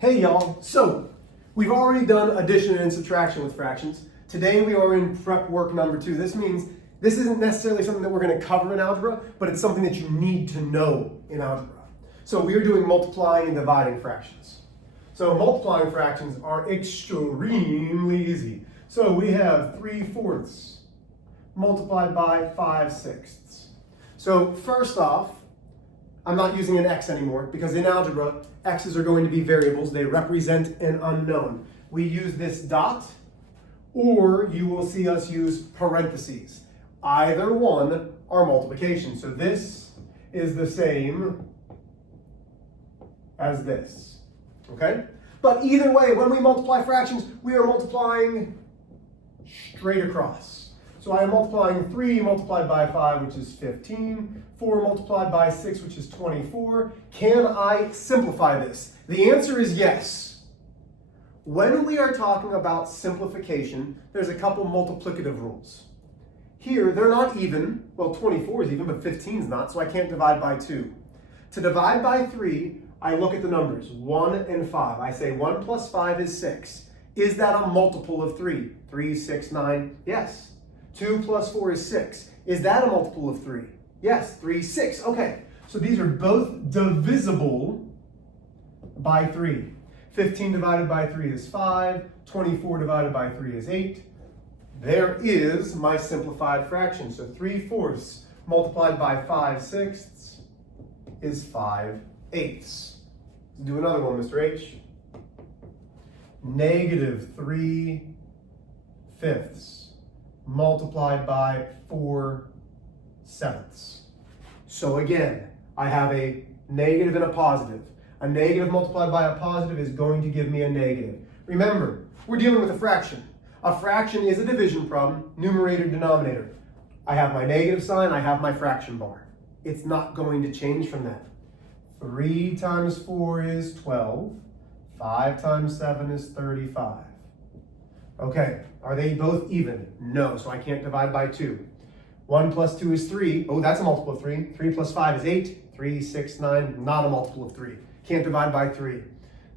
Hey y'all, so we've already done addition and subtraction with fractions. Today we are in prep work number 2. This means this isn't necessarily something that we're going to cover in algebra, but it's something that you need to know in algebra. So we are doing multiplying and dividing fractions. So multiplying fractions are extremely easy. So we have 3/4 multiplied by 5/6. So first off, I'm not using an x anymore because in algebra, x's are going to be variables. They represent an unknown. We use this dot, or you will see us use parentheses. Either one are multiplication. So this is the same as this, okay? But either way, when we multiply fractions, we are multiplying straight across. So I am multiplying 3 multiplied by 5, which is 15. 4 multiplied by 6, which is 24. Can I simplify this? The answer is yes. When we are talking about simplification, there's a couple multiplicative rules. Here, they're not even. Well, 24 is even, but 15 is not, so I can't divide by 2. To divide by 3, I look at the numbers, 1 and 5. I say 1 plus 5 is 6. Is that a multiple of 3? 3, 6, 9? Yes. 2 plus 4 is 6. Is that a multiple of 3? Yes, 3, 6. Okay, so these are both divisible by 3. 15 divided by 3 is 5. 24 divided by 3 is 8. There is my simplified fraction. So 3/4 multiplied by 5/6 is 5/8. Let's do another one, Mr. H. Negative 3/5 multiplied by 4/7. So again, I have a negative and a positive. A negative multiplied by a positive is going to give me a negative. Remember, we're dealing with a fraction. A fraction is a division problem, numerator, denominator. I have my negative sign, I have my fraction bar. It's not going to change from that. 3 times 4 is 12. 5 times 7 is 35. Okay, are they both even? No, so I can't divide by 2. 1 plus 2 is 3. Oh, that's a multiple of 3. 3 plus 5 is 8. 3, 6, 9, not a multiple of 3. Can't divide by 3.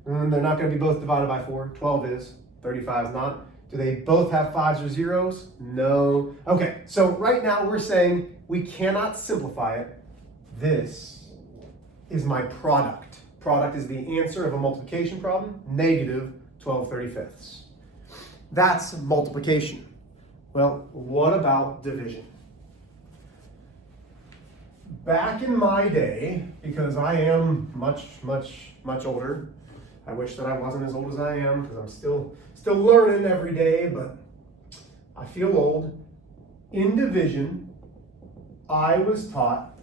They're not going to be both divided by 4. 12 is. 35 is not. Do they both have 5s or 0s? No. Okay, so right now we're saying we cannot simplify it. This is my product. Product is the answer of a multiplication problem, negative 12/35. That's multiplication. Well, what about division? Back in my day, because I am much older, I wish that I wasn't as old as I am because I'm still learning every day, but I feel old. In division, I was taught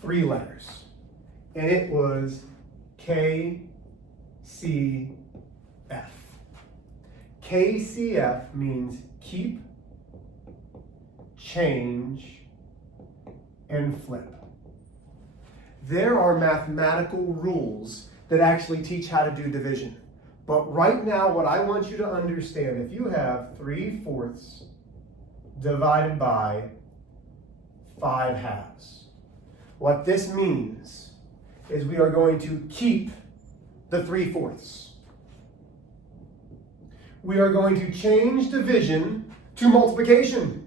3 letters, and it was KCF. KCF means keep, change, and flip. There are mathematical rules that actually teach how to do division. But right now, what I want you to understand, if you have 3/4 divided by 5/2, what this means is we are going to keep the 3/4. We are going to change division to multiplication.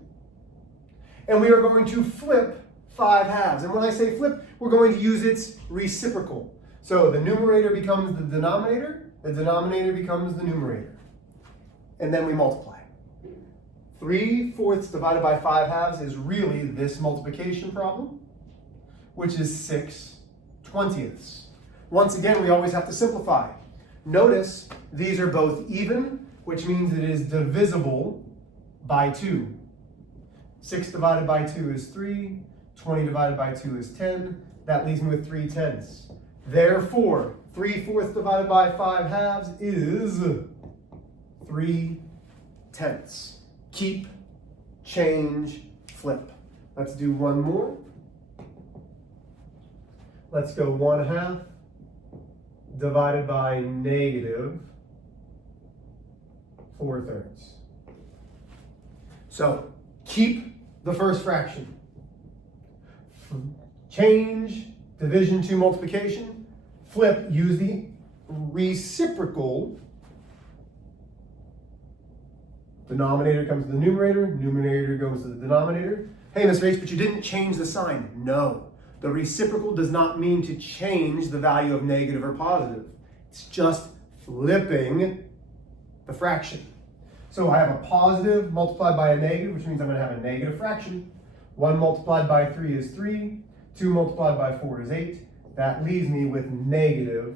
And we are going to flip 5/2. And when I say flip, we're going to use its reciprocal. So the numerator becomes the denominator becomes the numerator. And then we multiply. 3/4 divided by 5/2 is really this multiplication problem, which is 6/20. Once again, we always have to simplify. Notice these are both even, which means it is divisible by 2. 6 divided by 2 is 3. 20 divided by 2 is 10. That leaves me with 3/10. Therefore, 3/4 divided by 5/2 is 3/10. Keep, change, flip. Let's do one more. Let's go 1/2 divided by negative 4/3. So, keep the first fraction. Change division to multiplication. Flip, use the reciprocal, denominator comes to the numerator, numerator goes to the denominator. Hey, Mr. H, but you didn't change the sign. No, the reciprocal does not mean to change the value of negative or positive. It's just flipping the fraction. So I have a positive multiplied by a negative, which means I'm going to have a negative fraction. 1 multiplied by 3 is 3. 2 multiplied by 4 is 8. That leaves me with negative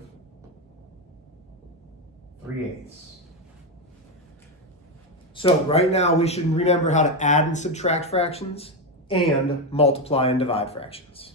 3/8. So right now we should remember how to add and subtract fractions and multiply and divide fractions.